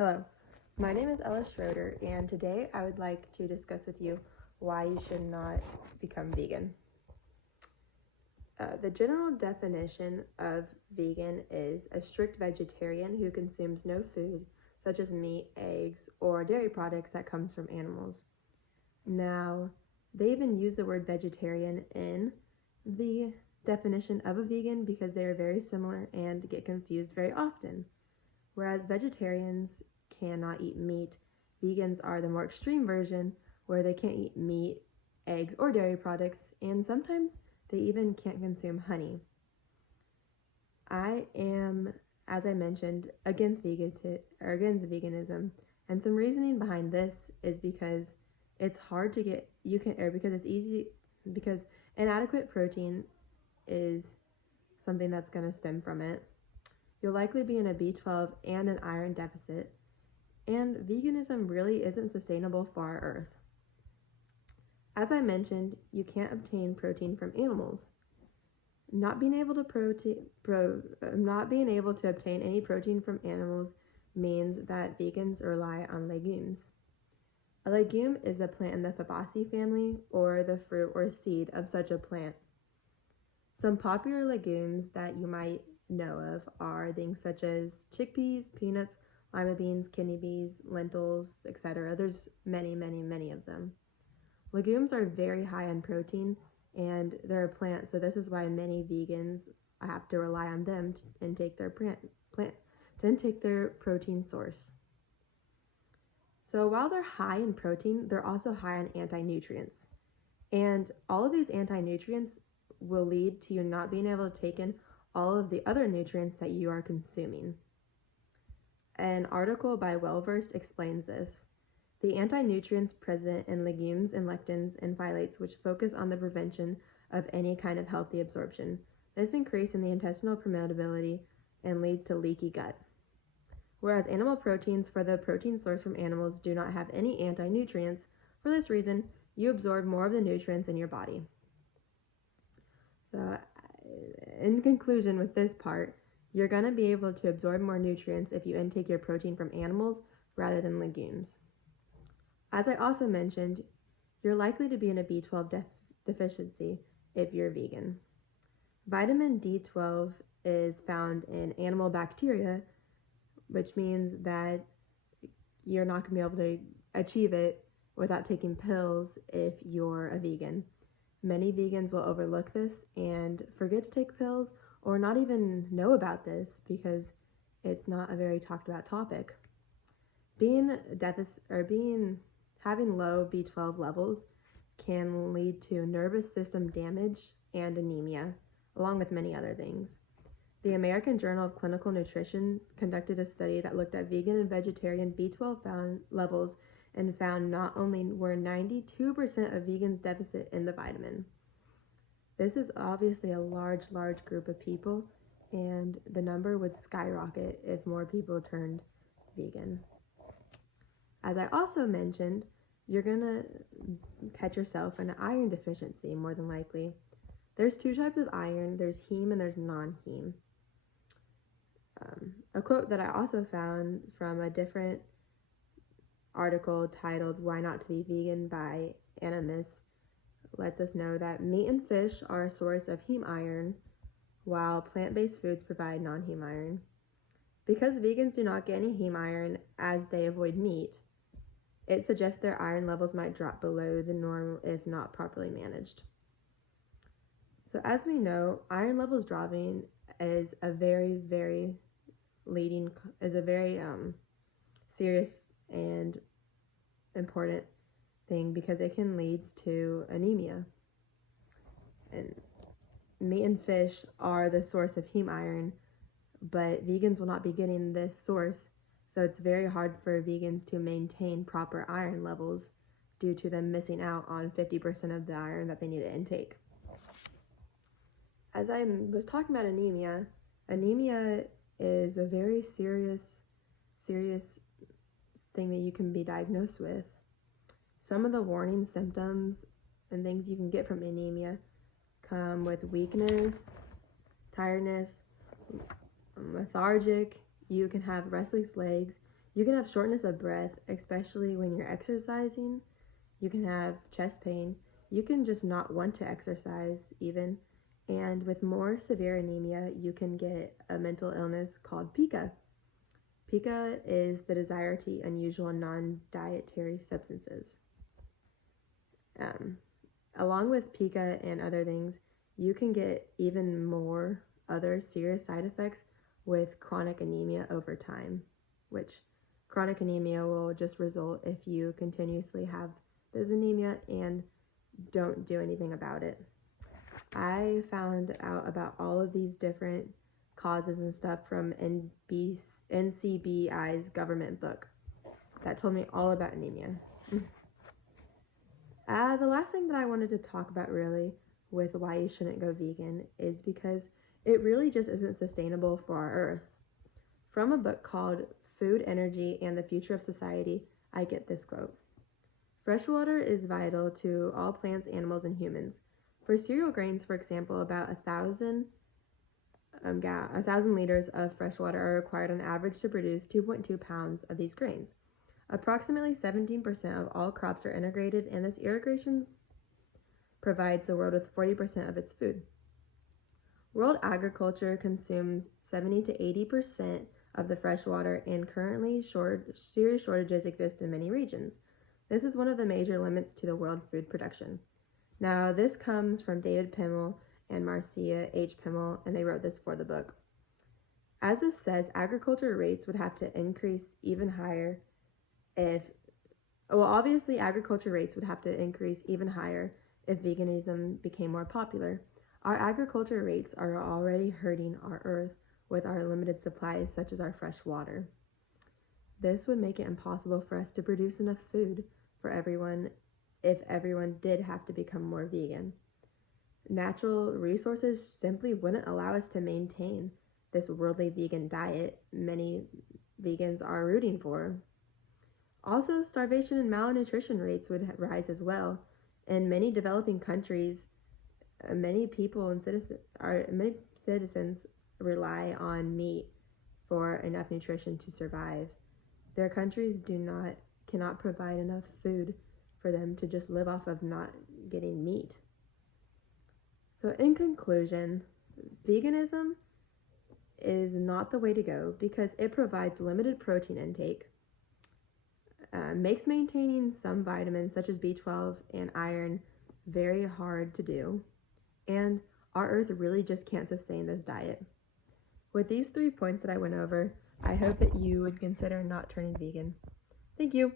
Hello, my name is Ella Schroeder, and today I would like to discuss with you why you should not become vegan. The general definition of vegan is a strict vegetarian who consumes no food, such as meat, eggs, or dairy products that comes from animals. Now, they even use the word vegetarian in the definition of a vegan because they are very similar and get confused very often. Whereas vegetarians cannot eat meat, vegans are the more extreme version where they can't eat meat, eggs, or dairy products, and sometimes they even can't consume honey. I am, as I mentioned, against veganism, and some reasoning behind this is because it's hard to get because inadequate protein is something that's going to stem from it. You'll likely be in a B12 and an iron deficit, and veganism really isn't sustainable for our Earth. As I mentioned, you can't obtain protein from animals. Not being able to obtain any protein from animals means that vegans rely on legumes. A legume is a plant in the Fabaceae family, or the fruit or seed of such a plant. Some popular legumes that you might know of are things such as chickpeas, peanuts, lima beans, kidney beans, lentils, etc. There's many of them. Legumes are very high in protein, and they're a plant, so this is why many vegans have to rely on them to intake their protein source. So while they're high in protein, they're also high in anti-nutrients. And all of these anti-nutrients will lead to you not being able to take in all of the other nutrients that you are consuming. An article by Wellversed explains this. The anti-nutrients present in legumes and lectins and phthalates, which focus on the prevention of any kind of healthy absorption. This increases in the intestinal permeability and leads to leaky gut. Whereas animal proteins for the protein source from animals do not have any anti-nutrients. For this reason, you absorb more of the nutrients in your body. So, in conclusion with this part, you're going to be able to absorb more nutrients if you intake your protein from animals rather than legumes. As I also mentioned, you're likely to be in a B12 deficiency if you're vegan. Vitamin D12 is found in animal bacteria, which means that you're not going to be able to achieve it without taking pills if you're a vegan. Many vegans will overlook this and forget to take pills or not even know about this because it's not a very talked about topic. Having low B12 levels can lead to nervous system damage and anemia, along with many other things. The American Journal of Clinical Nutrition conducted a study that looked at vegan and vegetarian B12 levels and found not only were 92% of vegans deficit in the vitamin. This is obviously a large group of people, and the number would skyrocket if more people turned vegan. As I also mentioned, you're going to catch yourself in an iron deficiency more than likely. There's two types of iron, there's heme and there's non-heme. A quote that I also found from a different article titled "Why Not to Be Vegan" by Animus lets us know that meat and fish are a source of heme iron, while plant-based foods provide non-heme iron. Because vegans do not get any heme iron as they avoid meat, it suggests their iron levels might drop below the norm if not properly managed. So as we know, iron levels dropping is a very serious and important thing because it can lead to anemia. And meat and fish are the source of heme iron, but vegans will not be getting this source, so it's very hard for vegans to maintain proper iron levels due to them missing out on 50% of the iron that they need to intake. As I was talking about anemia is a very serious thing that you can be diagnosed with. Some of the warning symptoms and things you can get from anemia come with weakness, tiredness, lethargic. You can have restless legs. You can have shortness of breath, especially when you're exercising. You can have chest pain. You can just not want to exercise, even. And with more severe anemia, you can get a mental illness called pica. Pica is the desire to eat unusual non-dietary substances. Along with pica and other things, you can get even more other serious side effects with chronic anemia over time, which chronic anemia will just result if you continuously have this anemia and don't do anything about it. I found out about all of these different causes and stuff from NCBI's government book that told me all about anemia. The last thing that I wanted to talk about really with why you shouldn't go vegan is because it really just isn't sustainable for our earth. From a book called Food, Energy, and the Future of Society, I get this quote. Freshwater is vital to all plants, animals, and humans. For cereal grains, for example, about 1,000 liters of fresh water are required on average to produce 2.2 pounds of these grains. Approximately 17% of all crops are integrated, and this irrigation provides the world with 40% of its food. World agriculture consumes 70 to 80% of the fresh water, and currently serious shortages exist in many regions. This is one of the major limits to the world food production. Now, this comes from David Pimmel and Marcia H. Pimmel, and they wrote this for the book. As it says, agriculture rates would have to increase even higher agriculture rates would have to increase even higher if veganism became more popular. Our agriculture rates are already hurting our earth with our limited supplies, such as our fresh water. This would make it impossible for us to produce enough food for everyone if everyone did have to become more vegan. Natural resources simply wouldn't allow us to maintain this worldly vegan diet many vegans are rooting for. Also, starvation and malnutrition rates would rise as well. In many developing countries, many citizens rely on meat for enough nutrition to survive. Their countries cannot provide enough food for them to just live off of not getting meat. So in conclusion, veganism is not the way to go because it provides limited protein intake, makes maintaining some vitamins such as B12 and iron very hard to do, and our earth really just can't sustain this diet. With these 3 points that I went over, I hope that you would consider not turning vegan. Thank you.